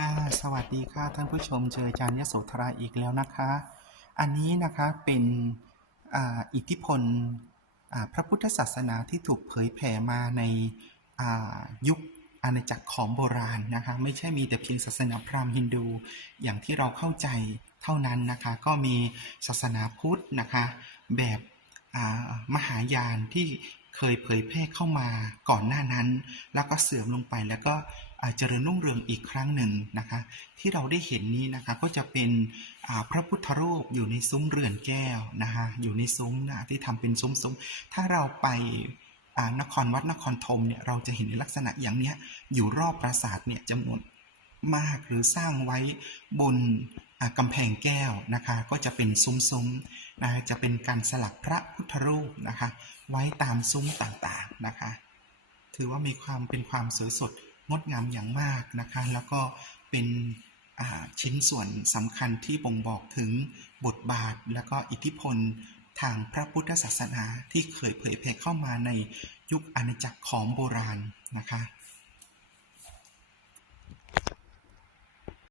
อ่าสวัสดีค่ะท่านผู้ชมเจออาจารย์ยโสธราอีกแล้วนะคะ อันนี้นะคะเป็นออิทธิพลพระพุทธศาสนาที่ถูกเผยแผ่มาในยุคอาณาจักรของโบราณนะคะ ไม่ใช่มีแต่เพียงศาสนาพราหมณ์ฮินดูอย่างที่เราเข้าใจเท่านั้นนะคะ ก็มีศาสนาพุทธนะคะแบบมหายานที่เคยเผยแพร่เข้ามาก่อนหน้านั้น แล้วก็เสื่อมลงไปแล้วก็ เจริญรุ่งเรืองอีกครั้งหนึ่งนะคะ ที่เราได้เห็นนี้นะคะก็จะเป็นพระพุทธรูปอยู่ในซุ้มเรือนแก้วนะคะอยู่ในซุ้มนะที่ทำเป็นซุ้มๆ ถ้าเราไปนครวัดนครธมเนี่ยเราจะเห็นในลักษณะอย่างเนี้ยอยู่รอบปราสาทเนี่ยจำนวนมากหรือสร้างไว้บนอ่ากำแพงแก้วนะคะก็จะเป็นซุ้มๆนะจะเป็นการสลักพระพุทธรูปนะคะไว้ตามซุ้มต่างๆนะคะ ถือว่ามีความเป็นความสวยสด งดงามอย่างมากนะคะแล้วก็เป็นชิ้นส่วนสำคัญที่บ่งบอกถึงบทบาทและก็อิทธิพลทางพระพุทธศาสนาที่เคยเผยแพร่เข้ามาในยุคอาณาจักรของโบราณนะคะ